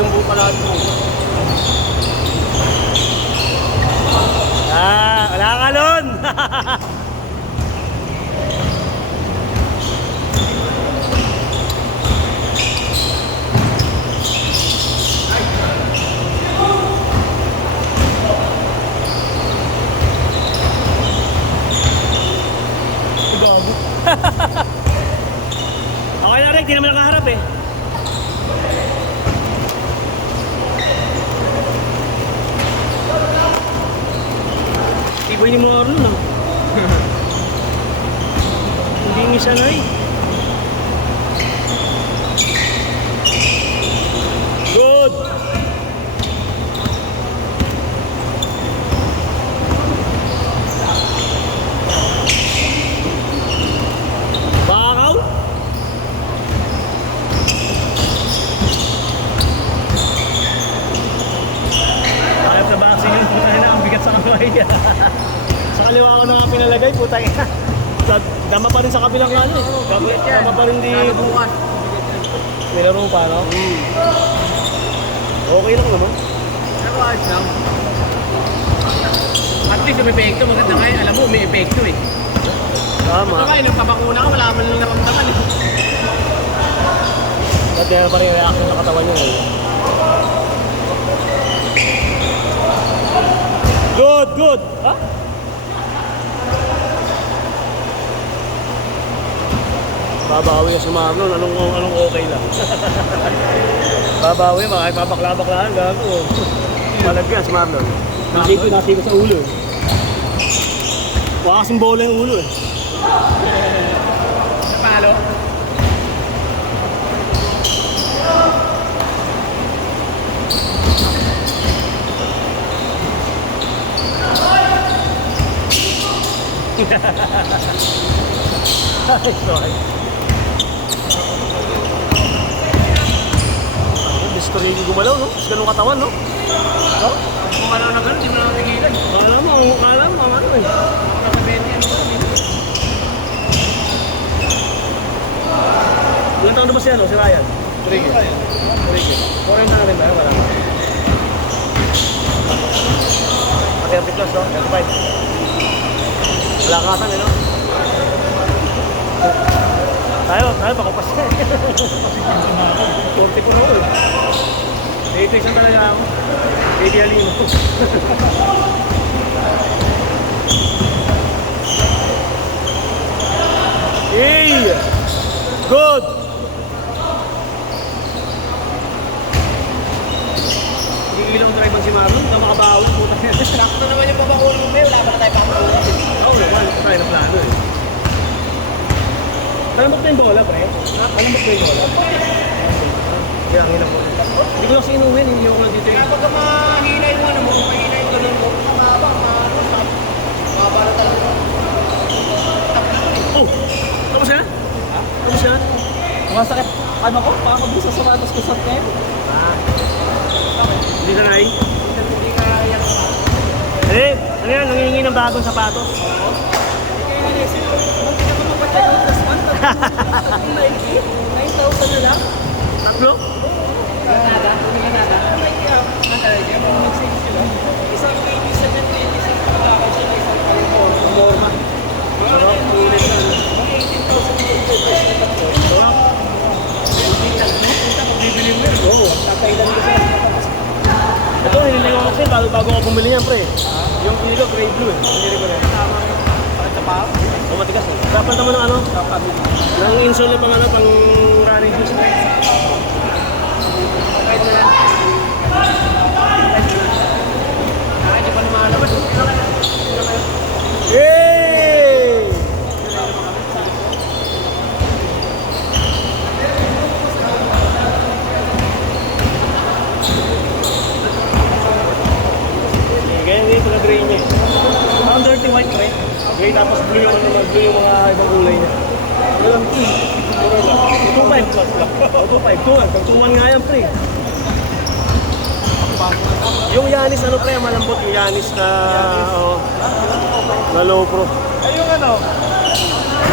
yung buka lahat mo. Wala ka nun! Okay na rin, di naman nakaharap eh. Iba ni Marlon ah. Hindi ni sanay. Good! Bakaw? Ayap na boxing yun, putay na, ang bigat sa kamay. Sa kaliwa ko na nga pinalagay, putay na. Dama pa rin sa kabilang ano eh. Dama pa rin di... bukas. Nilaro pa, no? Okay lang naman. Pero ayos lang. At least may epekto, maganda nga yun. Alam mo, may epekto eh. Tama. Ito kayo, nung pabakuna ka, wala man lang naramdaman eh. Pati na pa rin yung reaction sa katawan niya eh. Good, good! Ha? Babawi na si Marlon, anong okay lang. Babawi, makakipapakla-baklaan, gago. Malagyan si Marlon. Nasiko sa ulo eh. Wala kasing bola yung ulo eh. Napalo. Ay, sorry. Gusto rin gumalaw, no? Mas ganun katawan, no? No? Kung ano na gano'n, di mo na natigilan. Alam mo, ano eh. Nasa 20 yan ko. Ilan taon na ba siya, no? Si Ryan? Turige. Foreign na rin ba? Wala ka. 30 plus, no? 35. Wala kasan, eh, no? Tayo, pakupas ka eh. 40 ko na ako eh. 86 na talaga ako. Baby Alino. Hey! Good! Gigilaw ang drive si Marlon, na makabawi. Sakto naman yung pabakulong mo, wala pa na tayo pakulong. Oo naman, tayo na plano eh. Alam mo ba yung bola, pre? Alam mo ba yung bola? Kaya ang ilang bola. Hindi ko lang kasi inuhin, hindi ako lang dito eh. Kaya pagka mahina yung ano mo, mahina yung ganun mo, mababa na talaga. Oh! Tapos yan? Ha? Tapos yan? Masakit, ano ko, baka mag-isa sa sapatos ko sa tayo. Hindi ka nai? Hindi ka yan. Eh, ano yan? Nangingi ng bagong sapatos. Oo. Hindi kayo naisip ko, hindi ka mapapatay yung plus 1, 9,000 na lang. Tatlo? Granada? Granada? Nike ah. Kaya mo mag-save sila. Isang 27, 26 pa lang ako sila isang forma. Sarap, ulit lang. 18,000 na tatlo. Sarap. Hindi lang, punta pag bibili mo yun. Oo. Tatailan ko sa Ito, hinili ko kasi bago ako bumili yan, pre. Yung hinili ko, gray blue eh. Hinili ko na yan. Bakit sa pao? O, matigas eh. Dapat naman ng ano? Ng insole pang ano, pang running shoes. Kahit na lang. Hindi pa lumalabas. Hey! Ganyan din ito na gray niya. Parang dirty white gray. Gray tapos blue yung, blue yung mga ibang kulay niya. Walang 2.5 plus lang. 2.5, 2.1. Pag 2.1 nga yan, pre. Yung Yanis, ano pre, malambot yung Yanis na, na low pro. Ay yung ano,